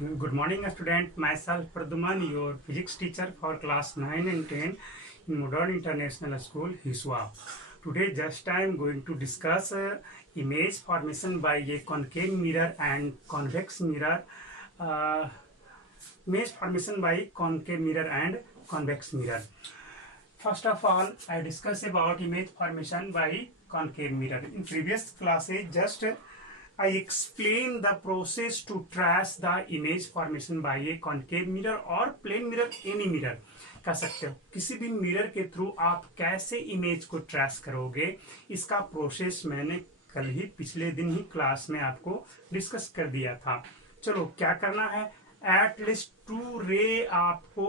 Good morning, student. Myself Praduman, your physics teacher for class 9 and 10 in Modern International School, Hiswa. Today, just I am going to discuss image formation by a concave mirror and convex mirror. Image formation by concave mirror and convex mirror. First of all, I discuss about image formation by concave mirror. In previous classes, just I explain the process to trace the image formation by a concave mirror or plane mirror, any mirror कह सकते हो। किसी भी mirror के through आप कैसे image को trace करोगे, इसका प्रोसेस मैंने कल ही पिछले दिन ही क्लास में आपको डिस्कस कर दिया था। चलो क्या करना है, एटलीस्ट 2 रे आपको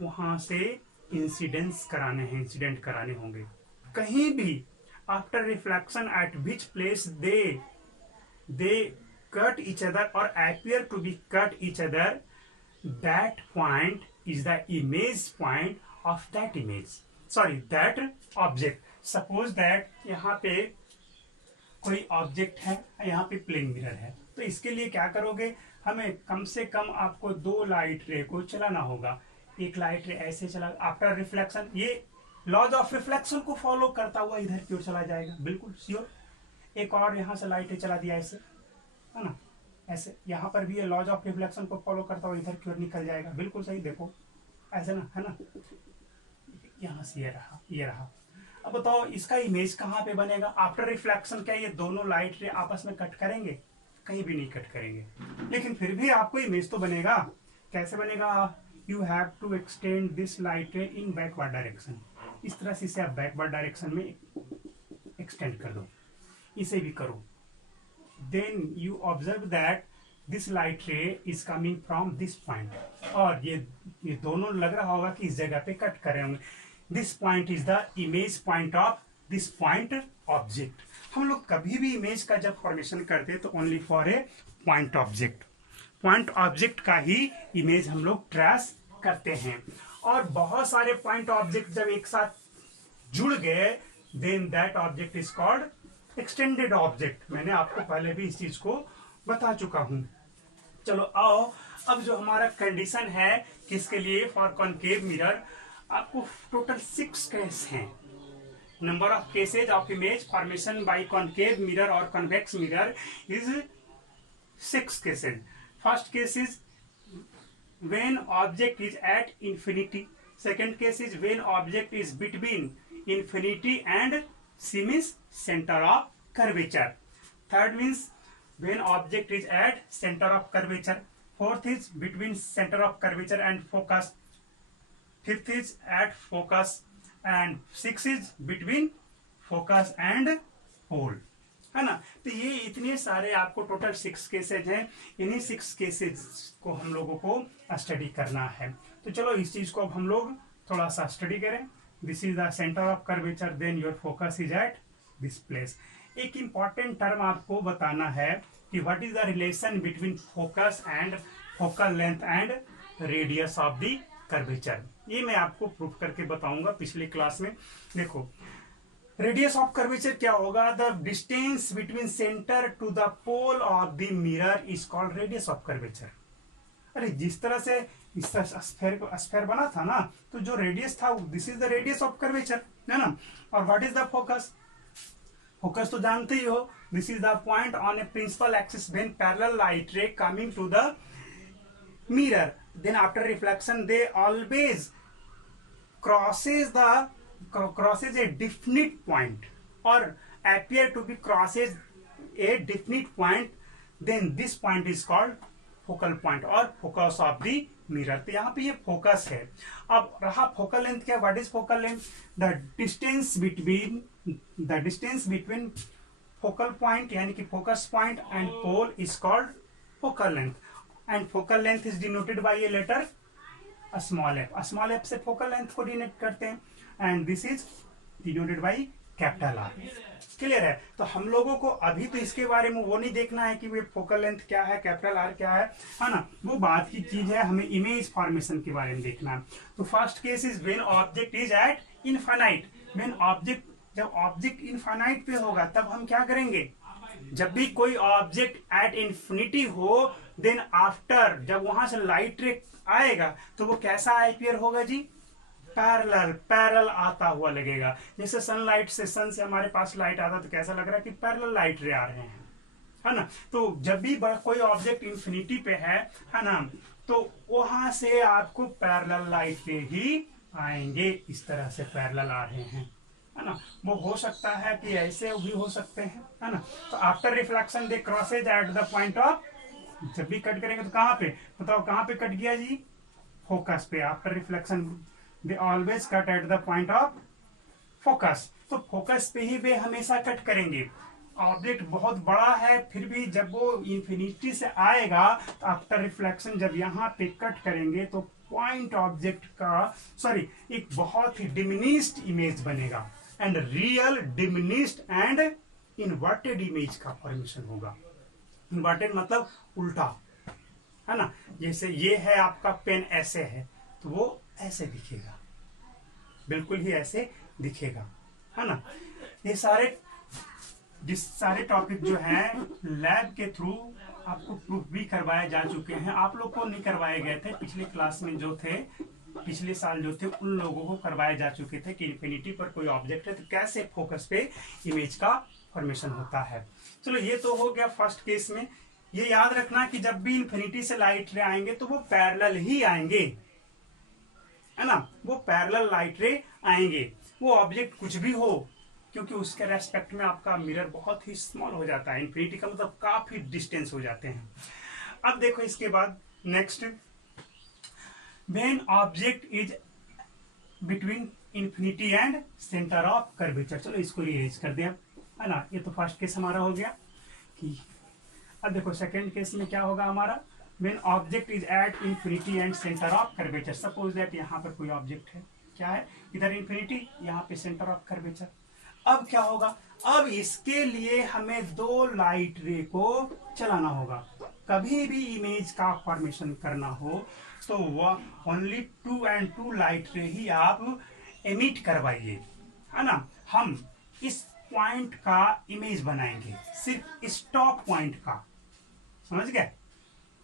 वहां से इंसिडेंस कराने हैं, इंसिडेंट कराने होंगे कहीं भी। After reflection eight which place they cut each other or appear to be cut each other, that point is the image point of that image, sorry that object. Suppose that यहाँ पे कोई object है, यहाँ पे plane mirror है, तो इसके लिए क्या करोगे, हमें कम से कम आपको 2 लाइट रे को चलाना होगा। एक लाइट रे ऐसे चला, आफ्टर रिफ्लेक्शन ये लॉज ऑफ रिफ्लेक्शन को फॉलो करता हुआ इधर की ओर चला जाएगा, बिल्कुल श्योर। एक और यहाँ से लाइट चला दिया ऐसे, है ना, ऐसे यहाँ पर भी ये लॉज ऑफ रिफ्लेक्शन को फॉलो करता हुआ इधर की ओर निकल जाएगा, बिल्कुल सही। देखो ऐसे ना, है ना, यहाँ से ये रहा, ये रहा। अब बताओ इसका इमेज कहाँ पे बनेगा आफ्टर रिफ्लेक्शन? क्या ये दोनों लाइट रे आपस में कट करेंगे? कहीं भी नहीं कट करेंगे, लेकिन फिर भी आपको इमेज तो बनेगा। कैसे बनेगा? You have to extend this light ray in backward direction. इस तरह से इसे आप बैकवर्ड डायरेक्शन में एक्सटेंड कर दो, इसे भी करो। Then you observe that this light ray is coming from this point, और ये दोनों लग रहा होगा कि इस जगह पे कट कर रहे होंगे। This point is the image point of this point object. हम लोग कभी भी इमेज का जब फॉर्मेशन करते हैं तो only for a point object, point object का ही इमेज हम लोग ट्रेस करते हैं। और बहुत सारे पॉइंट ऑब्जेक्ट जब एक साथ जुड़ गए, then that object is called extended object. मैंने आपको पहले भी इस चीज को बता चुका हूं। चलो आओ, अब जो हमारा कंडीशन है किसके लिए, फॉर कॉनकेव मिरर, आपको टोटल 6 केस हैं। Number of cases of image formation by concave mirror और convex mirror is 6 cases. First case is when object is at infinity. Second case is when object is between infinity and C means center of curvature. Third means when object is at center of curvature. Fourth is between center of curvature and focus. Fifth is at focus, and sixth is between focus and pole, है ना। तो ये इतने सारे आपको total 6 cases हैं। इन्हीं 6 cases को हम लोगों को स्टडी करना है। तो चलो इस चीज को अब हम लोग थोड़ा सा स्टडी करें। This is the center of curvature, then your focus is at this place. एक important term आपको बताना है कि what is the relation between focus and focal length and radius of the curvature. ये मैं आपको प्रूफ करके बताऊंगा पिछले क्लास में। देखो रेडियस ऑफ कर्वेचर क्या होगा, the distance between centre to the pole of the mirror is called radius of curvature. अरे जिस तरह से इस स्फेयर बना था ना, तो जो रेडियस था this is the radius of curvature, है ना। और what is the focus? Focus तो जानते ही हो, this is the point on a principal axis when parallel light ray coming to the mirror, then after reflection they always crosses a definite point or appear to be crosses a definite point, then this point is called focal point और focus of the mirror. तो यहाँ पे ये focus है। अब रहा focal length क्या, what is focal length? The distance between focal point यानी कि focus point and pole is called focal length, and focal length is denoted by a letter small F. Small F से focal length को denote करते हैं, and this is denoted by capital R. Clear है? तो हम लोगों को अभी तो इसके बारे में वो नहीं देखना है कि वे फोकल लेंथ क्या है, कैपिटल आर क्या है ना, वो बात की चीज है। हमें इमेज फॉर्मेशन के बारे में देखना है। तो first case is when object is eight infinite. When object, जब ऑब्जेक्ट इनफाइनाइट पे होगा तब हम क्या करेंगे, जब भी कोई ऑब्जेक्ट एट इंफिनिटी हो, देन आफ्टर जब वहां से लाइट रे आएगा तो वो कैसा अपीयर होगा जी? पैरेलल, पैरेलल आता हुआ लगेगा। जैसे सनलाइट से, सन से हमारे पास लाइट आता तो कैसा लग रहा है कि पैरेलल लाइट रे आ रहे हैं, है ना। तो जब भी कोई ऑब्जेक्ट इंफिनिटी पे है ना, तो वहां से आपको पैरेलल लाइट रे ही आएंगे। इस तरह से पैरेलल आ रहे हैं, है ना। वो हो सकता है कि ऐसे भी हो सकते हैं, है ना। तो after reflection they crosses at the point of, जब भी कट करेंगे तो कहां पे, बताओ कहां पे कट गया जी? फोकस पे। After reflection they always cut at the point of focus. तो फोकस पे ही वे हमेशा कट करेंगे। ऑब्जेक्ट बहुत बड़ा है, फिर भी जब वो इंफिनिटी से आएगा तो आफ्टर रिफ्लेक्शन जब यहाँ पे कट करेंगे तो पॉइंट ऑब्जेक्ट का, सॉरी, एक बहुत ही डिमिनिश्ड इमेज बनेगा and real diminished and inverted image का फॉर्मेशन होगा। इन्वर्टेड मतलब उल्टा, है ना। जैसे ये है आपका पेन, ऐसे है तो वो ऐसे दिखेगा, बिल्कुल ही ऐसे दिखेगा, है ना। ये सारे टॉपिक जो हैं लैब के थ्रू आपको प्रूफ भी करवाए जा चुके हैं। आप लोग को नहीं करवाए गए थे, पिछले क्लास में जो थे, पिछले साल जो थे, उन लोगों को करवाए जा चुके थे कि इंफिनिटी पर कोई ऑब्जेक्ट है तो कैसे फोकस पे इमेज का फॉर्मेशन होता है। चलो ये तो हो गया फर्स्ट केस में। ये याद रखना कि जब भी इंफिनिटी से लाइट रे आएंगे तो वो पैरेलल ही आएंगे, है ना। वो पैरेलल लाइट रे आएंगे, वो ऑब्जेक्ट कुछ भी हो, क्योंकि उसके रेस्पेक्ट में आपका मिरर बहुत ही स्मॉल हो जाता है। इंफिनिटी का मतलब काफी डिस्टेंस हो जाते हैं। अब देखो इसके बाद next, when object is between infinity and centre of curvature. चलो इसको इरेज कर दिया, है ना। ये तो फर्स्ट केस हमारा हो गया कि, अब देखो सेकेंड केस में क्या होगा हमारा, when object is at infinity and centre of curvature. Suppose that यहाँ पर कोई ऑब्जेक्ट है, क्या है, इधर इंफिनिटी, यहाँ पे सेंटर ऑफ कर्वेचर। अब क्या होगा, अब इसके लिए हमें दो लाइट रे को चलाना होगा। कभी भी इमेज का फॉर्मेशन करना हो तो वह ओनली 2 and 2 लाइट रे ही आप एमिट करवाइए, है ना। हम इस पॉइंट का इमेज बनाएंगे, सिर्फ इस टॉप पॉइंट का, समझ गए,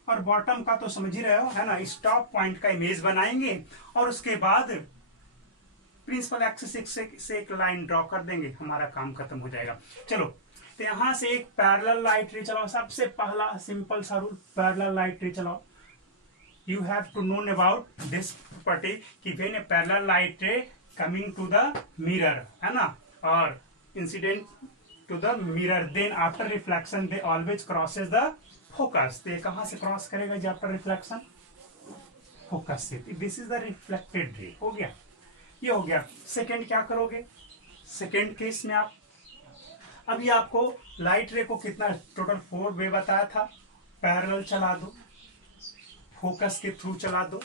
और बॉटम का तो समझ ही रहे हो, है ना। इस टॉप पॉइंट का इमेज बनाएंगे और उसके बाद प्रिंसिपल एक्सिस से एक लाइन ड्रॉ कर देंगे, हमारा काम खत्म हो जाएगा। चलो तो यहां से एक पैरेलल लाइट रे चलाओ। सबसे पहला सिंपल सा रूल, पैरेलल लाइट रे चलाओ। You have to known about this property कि when a parallel light ray coming to the mirror, है ना, और incident to the mirror, then after reflection they always crosses the focus. तो कहां से cross करेगा जी आफ्टर रिफ्लेक्शन? फोकस से। This is the reflected ray, हो गया, ये हो गया। सेकेंड क्या करोगे, सेकेंड केस में आप, अभी आपको लाइट रे को कितना, टोटल 4 वे बताया था, पैरेलल चला दो, फोकस के थ्रू चला दो,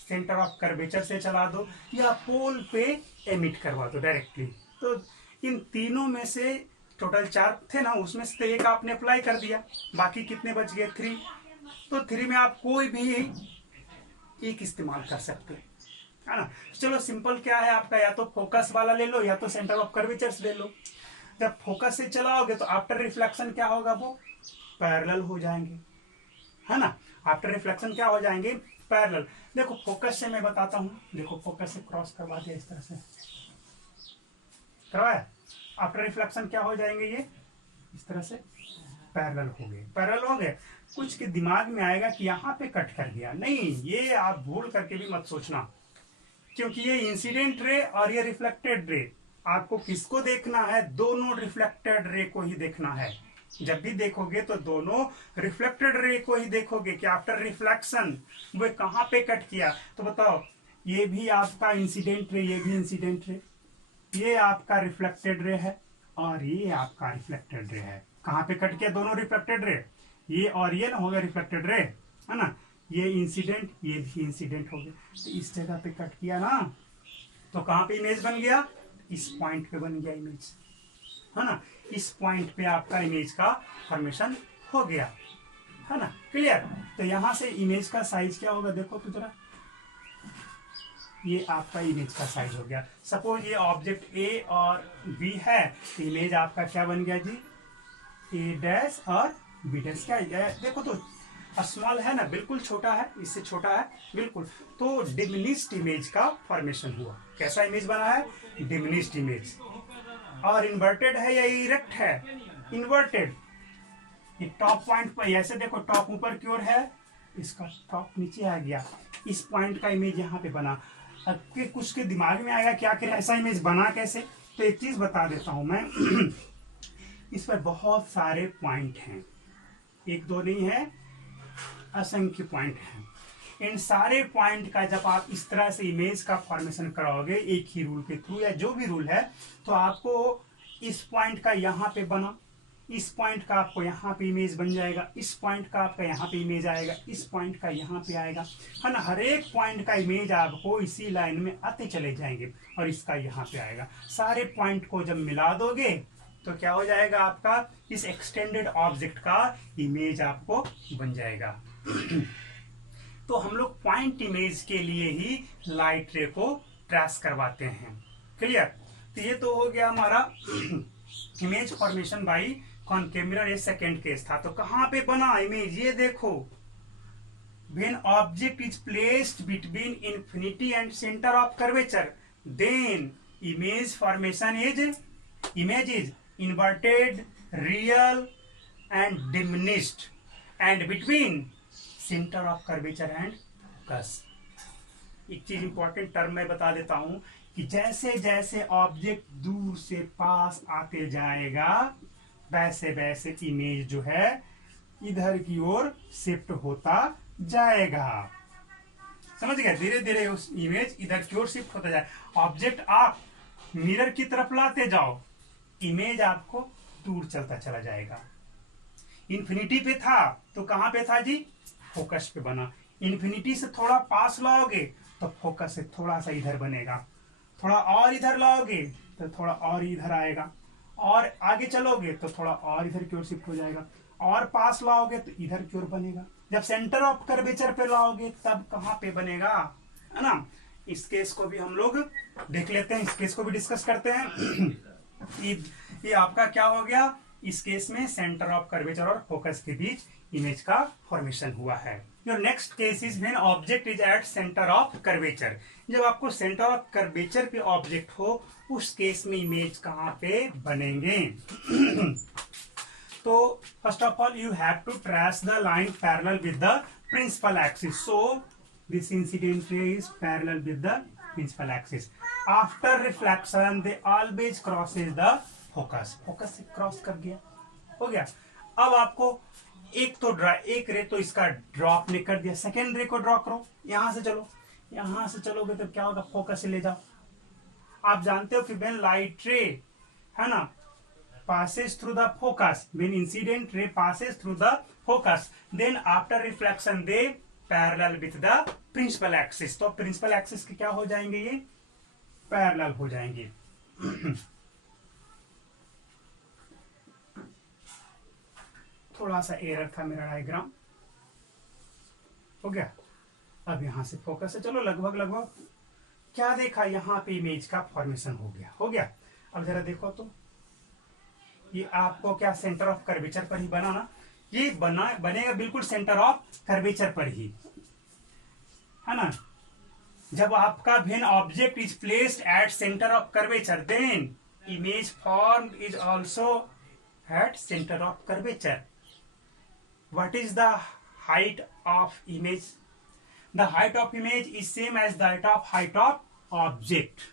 सेंटर ऑफ कर्वेचर से चला दो, या पोल पे एमिट करवा दो डायरेक्टली। तो इन तीनों में से टोटल 4 थे ना, उसमें से एक आपने अप्लाई कर दिया, बाकी कितने बच गए? 3। तो 3 में आप कोई भी एक इस्तेमाल कर सकते हैं, है ना। चलो सिंपल क्या है आपका, या तो फोकस वाला ले लो या तो सेंटर ऑफ कर्वेचर्स ले लो। जब फोकस से चलाओगे तो आफ्टर रिफ्लेक्शन क्या होगा, वो पैरेलल हो जाएंगे, है ना। आफ्टर रिफ्लेक्शन क्या हो जाएंगे? पैरेलल। देखो फोकस से मैं बताता हूं, देखो फोकस से क्रॉस करवा दिया, इस तरह से करवाया, आफ्टर रिफ्लेक्शन क्या हो जाएंगे, ये इस तरह से पैरेलल हो गए। पैरेलल हो गए, कुछ के दिमाग में आएगा कि यहाँ पे कट कर दिया, नहीं, ये आप भूल करके भी मत सोचना, क्योंकि ये इंसिडेंट रे और ये रिफ्लेक्टेड रे, आपको किसको देखना है? दोनों रिफ्लेक्टेड रे को ही देखना है। जब भी देखोगे तो दोनों रिफ्लेक्टेड रे को ही देखोगे कि आफ्टर रिफ्लेक्शन वो कहां पे कट किया। तो बताओ, ये भी आपका इंसिडेंट रे, ये भी इंसिडेंट रे, ये आपका रिफ्लेक्टेड रे है और ये आपका रिफ्लेक्टेड रे है। कहां पे कट किया? दोनों रिफ्लेक्टेड रे, ये और ये ना हो गया रिफ्लेक्टेड रे, है ना। ये इंसिडेंट, ये भी इंसिडेंट हो गया, तो इस जगह पे कट किया ना, तो कहां पे इमेज बन गया? इस पॉइंट पे बन गया इमेज, है ना। इस पॉइंट पे आपका इमेज का फॉर्मेशन हो गया, है ना। क्लियर? तो यहां से इमेज का साइज क्या होगा, देखो तो जरा, ये आपका इमेज का साइज हो गया। सपोज ये ऑब्जेक्ट ए और बी है, तो इमेज आपका क्या बन गया जी? ए डैश और बी डैश। क्या देखो तो स्मॉल है ना, बिल्कुल छोटा है, इससे छोटा है बिल्कुल। तो डिमिनिश्ड इमेज का फॉर्मेशन हुआ। कैसा इमेज बना है? Diminished image. और इन्वर्टेड है या इरेक्ट है? इन्वर्टेड। ये टॉप पॉइंट पर ऐसे देखो, टॉप ऊपर की ओर है, इसका टॉप नीचे आ गया। इस पॉइंट का इमेज यहाँ पे बना। अब के कुछ के दिमाग में आएगा क्या आखिर ऐसा इमेज बना कैसे? तो एक चीज बता देता हूं मैं। इस पर बहुत सारे पॉइंट हैं, एक दो नहीं है, असंख्य पॉइंट हैं। इन सारे पॉइंट का जब आप इस तरह से इमेज का फॉर्मेशन कराओगे एक ही रूल के थ्रू या जो भी रूल है, तो आपको इस पॉइंट का यहाँ पे बना, इस पॉइंट का आपको यहाँ पे इमेज बन जाएगा, इस पॉइंट का आपका यहाँ पे इमेज आएगा, इस पॉइंट का यहाँ पे आएगा, है ना। हर एक पॉइंट का इमेज आपको इसी लाइन में आते चले जाएंगे और इसका यहाँ पे आएगा। सारे पॉइंट को जब मिला दोगे तो क्या हो जाएगा? आपका इस एक्सटेंडेड ऑब्जेक्ट का इमेज आपको बन जाएगा। तो हम लोग पॉइंट इमेज के लिए ही लाइट रे को ट्रेस करवाते हैं। क्लियर? तो ये तो हो गया हमारा image formation by concave mirror. ये सेकेंड केस था। तो कहां पे बना इमेज? ये देखो, when object is placed between infinity and centre of curvature then image formation image is inverted, real and diminished and between centre of curvature and focus. एक चीज इंपॉर्टेंट टर्म मैं बता देता हूं कि जैसे जैसे ऑब्जेक्ट दूर से पास आते जाएगा वैसे वैसे इमेज जो है इधर की ओर शिफ्ट होता जाएगा। समझ गए? धीरे धीरे उस इमेज इधर की ओर शिफ्ट होता जाए। ऑब्जेक्ट आप मिरर की तरफ लाते जाओ, इमेज आपको दूर चलता चला जाएगा। इन्फिनिटी पे था तो कहां पे था जी? फोकस पे बना। इन्फिनिटी से थोड़ा पास लाओगे तो फोकस से थोड़ा सा इधर बनेगा, थोड़ा और इधर लाओगे तो थोड़ा और इधर आएगा, और आगे चलोगे तो थोड़ा और इधर की ओर शिफ्ट हो जाएगा, और पास लाओगे तो इधर की ओर बनेगा। जब सेंटर ऑफ कर्वेचर पे लाओगे तब कहां पे बनेगा, है ना। इस केस को भी हम लोग देख लेते हैं, इस केस को भी डिस्कस करते हैं। ये आपका क्या हो गया? इस केस में सेंटर ऑफ कर्वेचर और फोकस के बीच इमेज का फॉर्मेशन हुआ है। Your next case is when object is at centre of curvature. जब आपको सेंटर ऑफ कर्वेचर पे ऑब्जेक्ट हो उस केस में इमेज कहां पे बनेंगे? तो first of all you have to trace the line parallel with the principal axis. So this incident ray is parallel with the principal axis. After reflection they always crosses the focus. Focus से cross कर गया, हो गया। अब आपको एक रे तो इसका ड्रॉप ने कर दिया, सेकेंड रे को ड्रॉ करो। यहां से चलो, यहां से चलोगे तो क्या होगा? फोकस से ले जाओ। आप जानते हो कि व्हेन लाइट रे, है ना, passes through the focus, when incident ray passes through the focus, then after reflection they parallel with the principal axis। तो principal axis के क्या हो जाएंगे? ये parallel हो जाएंगे। थोड़ा सा एरर था मेरा डायग्राम, हो गया। अब यहां से फोकस से चलो, लगभग क्या देखा? यहां पे इमेज का फॉर्मेशन हो गया। अब जरा देखो तो ये आपको क्या सेंटर ऑफ कर्वेचर पर ही बना ना? ये बनेगा बिल्कुल सेंटर ऑफ कर्वेचर पर ही, है ना। जब आपका when object is placed at centre of curvature then image formed is also at centre of curvature. What is the height of image? The height of image is same as that of height of object.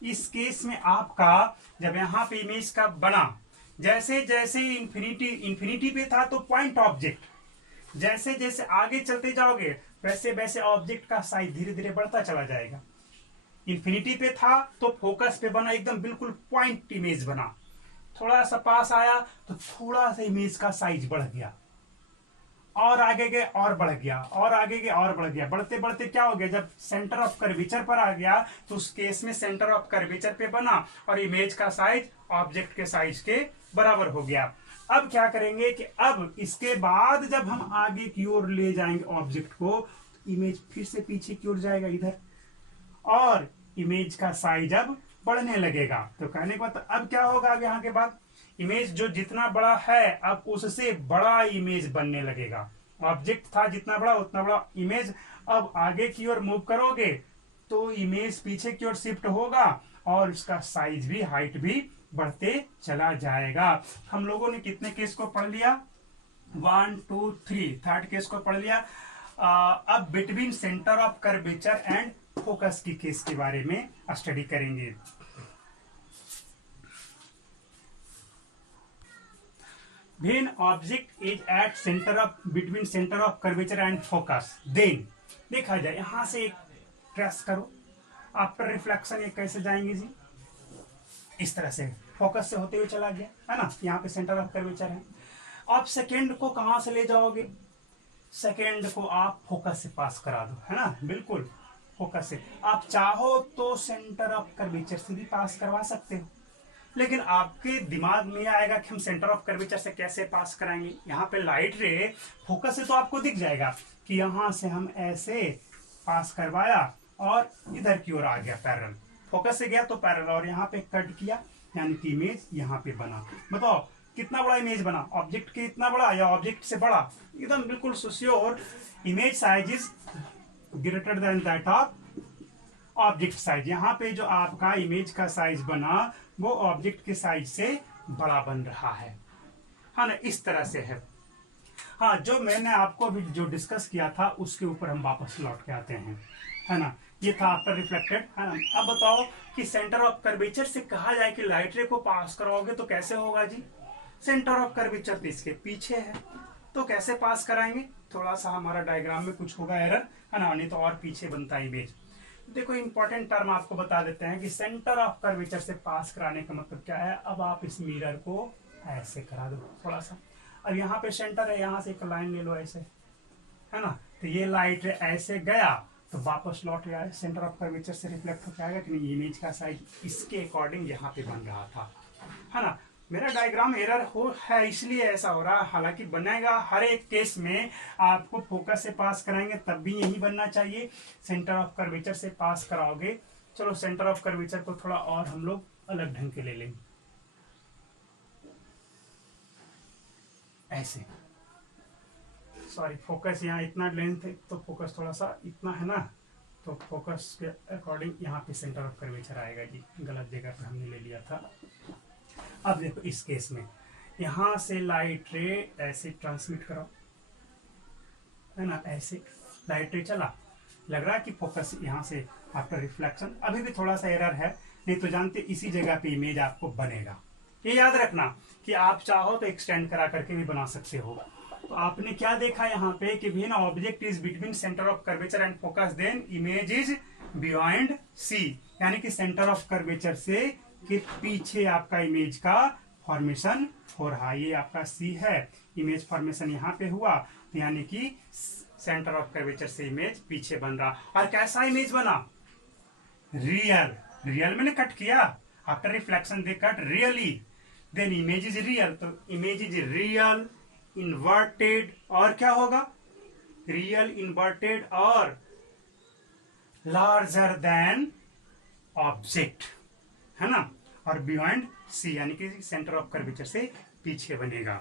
इस case में आपका जब यहां पे image का बना, जैसे जैसे इंफिनिटी पे था तो पॉइंट ऑब्जेक्ट, जैसे जैसे आगे चलते जाओगे वैसे वैसे ऑब्जेक्ट का साइज धीरे धीरे बढ़ता चला जाएगा। इंफिनिटी पे था तो फोकस पे बना, एकदम बिल्कुल पॉइंट इमेज बना। थोड़ा सा पास आया तो थोड़ा सा इमेज का साइज बढ़ गया, और आगे गए और बढ़ गया, और आगे गए और बढ़ गया। बढ़ते बढ़ते क्या हो गया? जब सेंटर ऑफ कर्वेचर पर आ गया तो उस केस में सेंटर ऑफ कर्वेचर पे बना और इमेज का साइज ऑब्जेक्ट के साइज के बराबर हो गया। अब क्या करेंगे कि अब इसके बाद जब हम आगे की ओर ले जाएंगे ऑब्जेक्ट को, तो इमेज फिर से पीछे की ओर जाएगा इधर, और इमेज का साइज अब बढ़ने लगेगा। तो कहने के बाद अब क्या होगा, अब यहाँ के बाद इमेज जो जितना बड़ा है अब उससे बड़ा इमेज बनने लगेगा। ऑब्जेक्ट था जितना बड़ा उतना बड़ा इमेज। अब आगे की ओर मूव करोगे तो इमेज पीछे की ओर शिफ्ट होगा और उसका साइज भी, हाइट भी बढ़ते चला जाएगा। हम लोगों ने कितने केस को पढ़ लिया, 1 2 3, थर्ड केस को पढ़ लिया। अब between centre of curvature and focus की केस के बारे में स्टडी करेंगे। When object is at center of between center of curvature and focus, then देखा जाए यहां से एक ट्रेस करो, आफ्टर रिफ्लेक्शन ये कैसे जाएंगे जी, इस तरह से फोकस से होते हुए चला गया है ना, यहाँ पे सेंटर ऑफ कर्वेचर है। आप सेकेंड को कहां से ले जाओगे, सेकेंड को आप फोकस से पास करा दो, है ना, बिल्कुल फोकस से। आप चाहो तो सेंटर ऑफ कर्वेचर से भी पास करवा सकते हो, लेकिन आपके दिमाग में आएगा कि हम सेंटर ऑफ कर्वेचर से कैसे पास कराएंगे। यहाँ पे लाइट रे फोकस से तो आपको दिख जाएगा कि यहां से हम ऐसे पास करवाया और इधर की ओर आ गया पैरेलल, फोकस से गया तो पैरेलल, और यहाँ पे कट किया यानी कि इमेज यहाँ पे बना। बताओ कितना बड़ा इमेज बना, ऑब्जेक्ट के इतना बड़ा या ऑब्जेक्ट से बड़ा, एकदम बिल्कुल sure image size is greater than that of object size. यहाँ पे जो आपका इमेज का साइज बना वो ऑब्जेक्ट के साइज से बड़ा बन रहा है ना, इस तरह से है। हाँ, जो मैंने आपको अभी जो डिस्कस किया था उसके ऊपर हम वापस लौट के आते हैं, है ना। ये था आफ्टर रिफ्लेक्टेड, है ना। अब बताओ कि सेंटर ऑफ कर्वेचर से कहा जाए कि लाइट रे को पास कराओगे तो कैसे होगा जी, सेंटर ऑफ कर्वेचर तो इसके पीछे है, तो कैसे पास कराएंगे, थोड़ा सा हमारा डायग्राम में कुछ होगा एरर, है ना, नहीं तो और पीछे बनता है इमेज। देखो इंपॉर्टेंट टर्म आपको बता देते हैं कि सेंटर ऑफ कर्वेचर से पास कराने का मतलब क्या है। अब आप इस मिरर को ऐसे करा दो थोड़ा सा, अब यहाँ पे सेंटर है, यहाँ से एक लाइन ले लो ऐसे, है ना, तो ये लाइट ऐसे गया तो वापस लौट गया, सेंटर ऑफ कर्वेचर से रिफ्लेक्ट होकर आएगा कि नहीं, इमेज का साइज इसके अकॉर्डिंग यहाँ पे बन रहा था, है ना। मेरा डायग्राम एरर हो है इसलिए ऐसा हो रहा है, हालांकि बनेगा हर एक केस में आपको फोकस से पास कराएंगे तब भी यही बनना चाहिए, सेंटर ऑफ कर्वेचर से पास कराओगे। चलो सेंटर ऑफ कर्वेचर को थोड़ा और हम लोग अलग ढंग के ले लेंगे, ऐसे, सॉरी फोकस यहाँ इतना लेंथ है तो फोकस थोड़ा सा इतना है ना, तो फोकस के अकॉर्डिंग यहाँ पे सेंटर ऑफ कर्वेचर आएगा जी, गलत जगह पे हमने ले लिया था। अब देखो इस केस में यहां से लाइट रे ऐसे ट्रांसमिट करो, है ना, ऐसे लाइट रे चला, लग रहा है कि फोकस यहां से आफ्टर रिफ्लेक्शन, अभी भी थोड़ा सा एरर है, नहीं तो जानते इसी जगह पे इमेज आपको बनेगा। ये याद रखना कि आप चाहो तो एक्सटेंड करा करके भी बना सकते हो। तो आपने क्या देखा यहाँ पे कि when object is between centre of curvature and focus then image is beyond C, यानी कि सेंटर ऑफ कर्वेचर से के पीछे आपका इमेज का फॉर्मेशन हो रहा है। ये आपका सी है, इमेज फॉर्मेशन यहाँ पे हुआ, तो यानी कि सेंटर ऑफ कर्वेचर से इमेज पीछे बन रहा। और कैसा इमेज बना, रियल, रियल मैंने कट किया, after reflection they cut really, then image is real, तो इमेज इज रियल इन्वर्टेड, और क्या होगा, रियल इन्वर्टेड और लार्जर देन ऑब्जेक्ट, है ना, और बियॉन्ड सी, यानी कि सेंटर ऑफ कर्वेचर से पीछे बनेगा।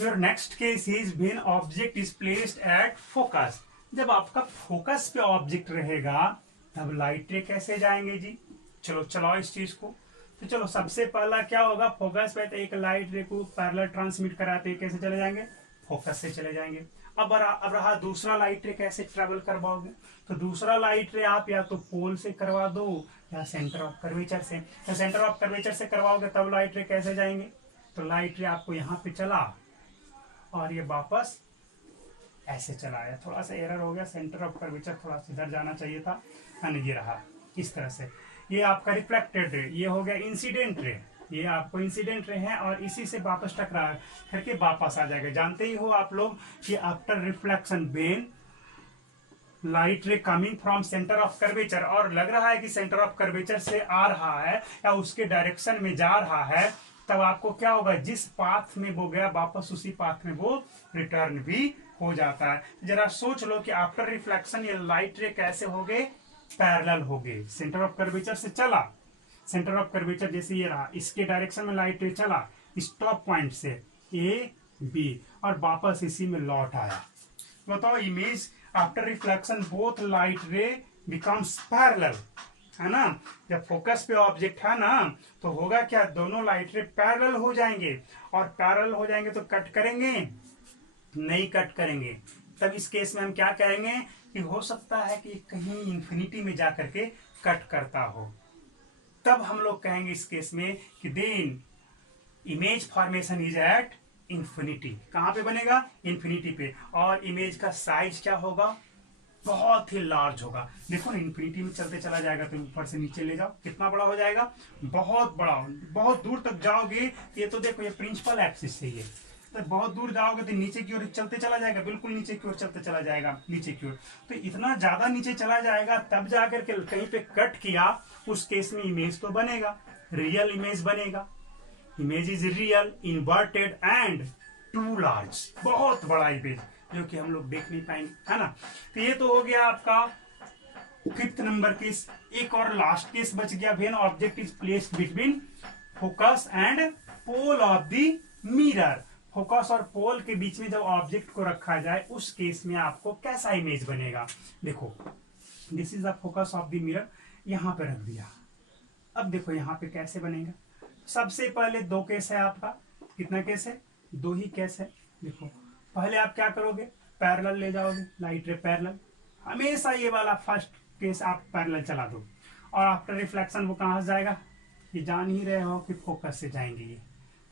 Your next case is when object is placed at focus, जब आपका फोकस पे ऑब्जेक्ट रहेगा तब लाइट रे कैसे जाएंगे जी, चलो चलाओ इस चीज को। तो चलो सबसे पहला क्या होगा, फोकस पे तो एक लाइट रे को पैरेलल ट्रांसमिट कराते कैसे चले जाएंगे, फोकस से चले जाएंगे। अब रहा दूसरा लाइट रे कैसे ट्रेवल करवाओगे, तो दूसरा लाइट रे आप या तो पोल से करवा दो या सेंटर ऑफ कर्वेचर से, तो सेंटर ऑफ कर्वेचर से करवाओगे तब लाइट रे कैसे जाएंगे, तो लाइट रे आपको यहाँ पे चला और ये वापस ऐसे चला आया, थोड़ा सा एरर हो गया, सेंटर ऑफ कर्वेचर थोड़ा सा इधर जाना चाहिए था, यानी ये रहा इस तरह से। ये आपका रिफ्लेक्टेड रे, ये हो गया इंसिडेंट रे, ये आपको इंसिडेंट रे है और इसी से वापस टकरा करके वापस आ जाएगा। जानते ही हो आप लोग कि after reflection when light ray coming from centre of curvature, और लग रहा है कि सेंटर ऑफ कर्वेचर से आ रहा है या उसके डायरेक्शन में जा रहा है, तब आपको क्या होगा, जिस पाथ में वो गया वापस उसी पाथ में वो रिटर्न भी हो जाता है। जरा सोच लो कि आफ्टर रिफ्लेक्शन ये लाइट रे कैसे हो गए, पैरेलल हो गए, सेंटर ऑफ कर्वेचर से चला, सेंटर ऑफ कर्वेचर जैसे ये रहा, इसके डायरेक्शन में लाइट रे चला स्टॉप पॉइंट से ए बी और वापस इसी में लौट आया। बताओ image after reflection both light रे बिकम्स पैरेलल, है ना। जब फोकस पे ऑब्जेक्ट है ना तो होगा क्या, दोनों लाइट रे पैरेलल हो जाएंगे, और पैरेलल हो जाएंगे तो कट करेंगे नहीं, कट करेंगे। तब इस केस में हम क्या करेंगे कि हो सकता है कि कहीं इंफिनिटी में जाकर के कट करता हो, तब हम लोग कहेंगे इस केस में कि then image formation is at infinity. कहां पे बनेगा, इंफिनिटी पे। और इमेज का साइज क्या होगा, बहुत ही लार्ज होगा। देखो ना इंफिनिटी में चलते चला जाएगा तो ऊपर से नीचे ले जाओ कितना बड़ा हो जाएगा, बहुत बड़ा, बहुत दूर तक जाओगे। ये तो देखो ये प्रिंसिपल एक्सिस से ये तो बहुत दूर जाओगे तो नीचे की ओर चलते चला जाएगा, बिल्कुल नीचे की ओर चलते चला जाएगा, नीचे की ओर। तो इतना ज्यादा नीचे चला जाएगा, तब जाकर के कहीं पे कट किया, उस केस में इमेज तो बनेगा, रियल इमेज बनेगा। Image is real inverted and too large, बहुत बड़ा इमेज जो कि हम लोग देख नहीं पाएंगे, है ना। तो ये तो हो गया आपका 5th नंबर केस। एक और लास्ट केस बच गया, when object is placed between focus and pole of the mirror. Focus और पोल के बीच में जब ऑब्जेक्ट को रखा जाए उस केस में आपको कैसा इमेज बनेगा। देखो this is the focus of the mirror, यहां पे रख दिया। अब देखो यहां पे कैसे बनेगा। सबसे पहले 2 केस है आपका, कितना केस है, 2 ही केस है। देखो पहले आप क्या करोगे, पैरेलल ले जाओगे, लाइट रे पैरेलल, हमेशा ये वाला फर्स्ट केस आप पैरेलल चला दो, और आफ्टर रिफ्लेक्शन वो कहां से जाएगा, ये जान ही रहे हो कि फोकस से जाएंगे ये।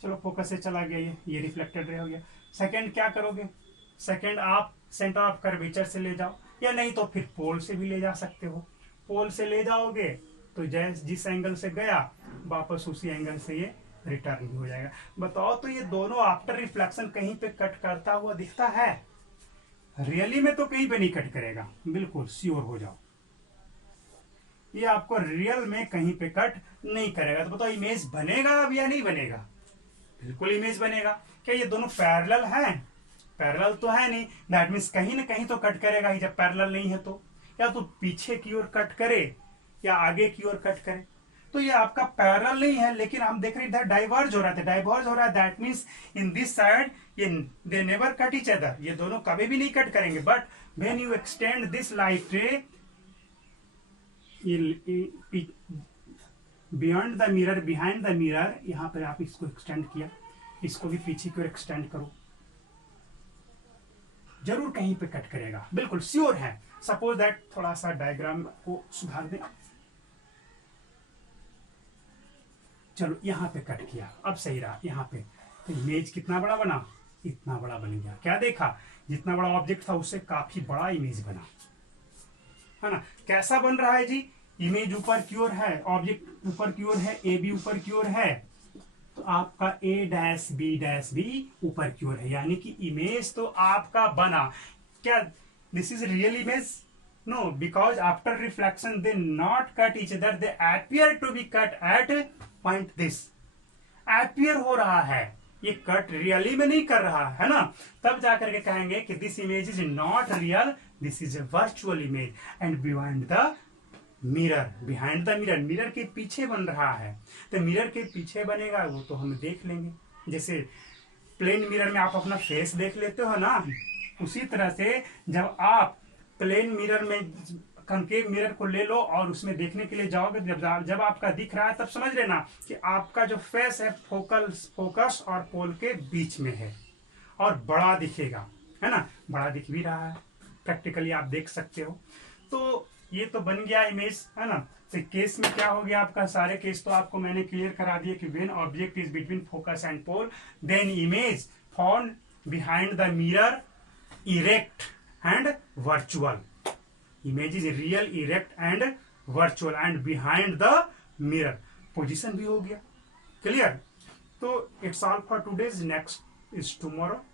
चलो फोकस से चला गया, ये रिफ्लेक्टेड रे हो गया। सेकंड क्या करोगे, सेकंड आप सेंटर ऑफ कर्वेचर से ले जाओ, या नहीं तो फिर पोल से भी ले जा सकते हो। पोल से ले जाओगे तो जिस एंगल से गया वापस उसी एंगल से ये रिटर्न भी हो जाएगा। बताओ तो ये दोनों आफ्टर रिफ्लेक्शन कहीं पे कट करता हुआ दिखता है, रियली में तो कहीं पे नहीं कट करेगा, बिल्कुल श्योर हो जाओ, ये आपको रियल में कहीं पे कट नहीं करेगा। तो बताओ इमेज बनेगा अब या नहीं बनेगा, बिल्कुल इमेज बनेगा। क्या ये दोनों पैरेलल हैं, पैरेलल तो है नहीं, दैट मीन्स कहीं ना कहीं तो कट करेगा ही। जब पैरेलल नहीं है तो या तो पीछे की ओर कट करे या आगे की ओर कट करे। तो ये आपका पैरेलल नहीं है, लेकिन हम देख रहे हैं इधर डाइवर्ज हो रहा है, डाइवर्ज हो रहा है, that means in this side ये they never cut each other, ये दोनों कभी भी नहीं कट करेंगे। But when you extend this light ray beyond the mirror, behind the mirror, यहां पर आप इसको एक्सटेंड किया, इसको भी पीछे की ओर एक्सटेंड करो, जरूर कहीं पे कट करेगा, बिल्कुल श्योर है। सपोज दैट थोड़ा सा डायग्राम को सुधार दें, चलो यहां पे कट किया, अब सही रहा यहां पे, तो इमेज कितना बड़ा बना, इतना बड़ा बन गया। क्या देखा, जितना बड़ा ऑब्जेक्ट था उससे काफी बड़ा इमेज बना, है ना। कैसा बन रहा है जी, इमेज ऊपर की ओर है, ऑब्जेक्ट ऊपर की ओर है, ए बी ऊपर की ओर है, तो आपका ए डैश बी ऊपर की ओर है, यानी कि इमेज तो आपका बना। क्या this is real image, no, because after reflection they not cut each other, they appear to be cut at point this, appear हो रहा है, ये कट रियली में नहीं कर रहा है ना। तब जाकर के कहेंगे कि this image is not real, this is a virtual image and behind the mirror, behind the mirror, mirror के पीछे बन रहा है। तो मिरर के पीछे बनेगा वो तो हम देख लेंगे, जैसे प्लेन मिरर में आप अपना फेस देख लेते हो ना, उसी तरह से जब आप प्लेन मिरर में कनकेव मिरर को ले लो और उसमें देखने के लिए जाओगे, जब आपका दिख रहा है तब समझ लेना कि आपका जो फेस है फोकस और पोल के बीच में है और बड़ा दिखेगा, है ना, बड़ा दिख भी रहा है, प्रैक्टिकली आप देख सकते हो। तो ये तो बन गया इमेज, है ना। तो केस में क्या हो गया आपका, सारे केस तो आपको मैंने क्लियर करा दिए कि when object is between focus and pole then image found behind the mirror erect and virtual, image is real, erect and virtual and behind the mirror, position भी हो गया क्लियर। तो it's all for today's, next is tomorrow.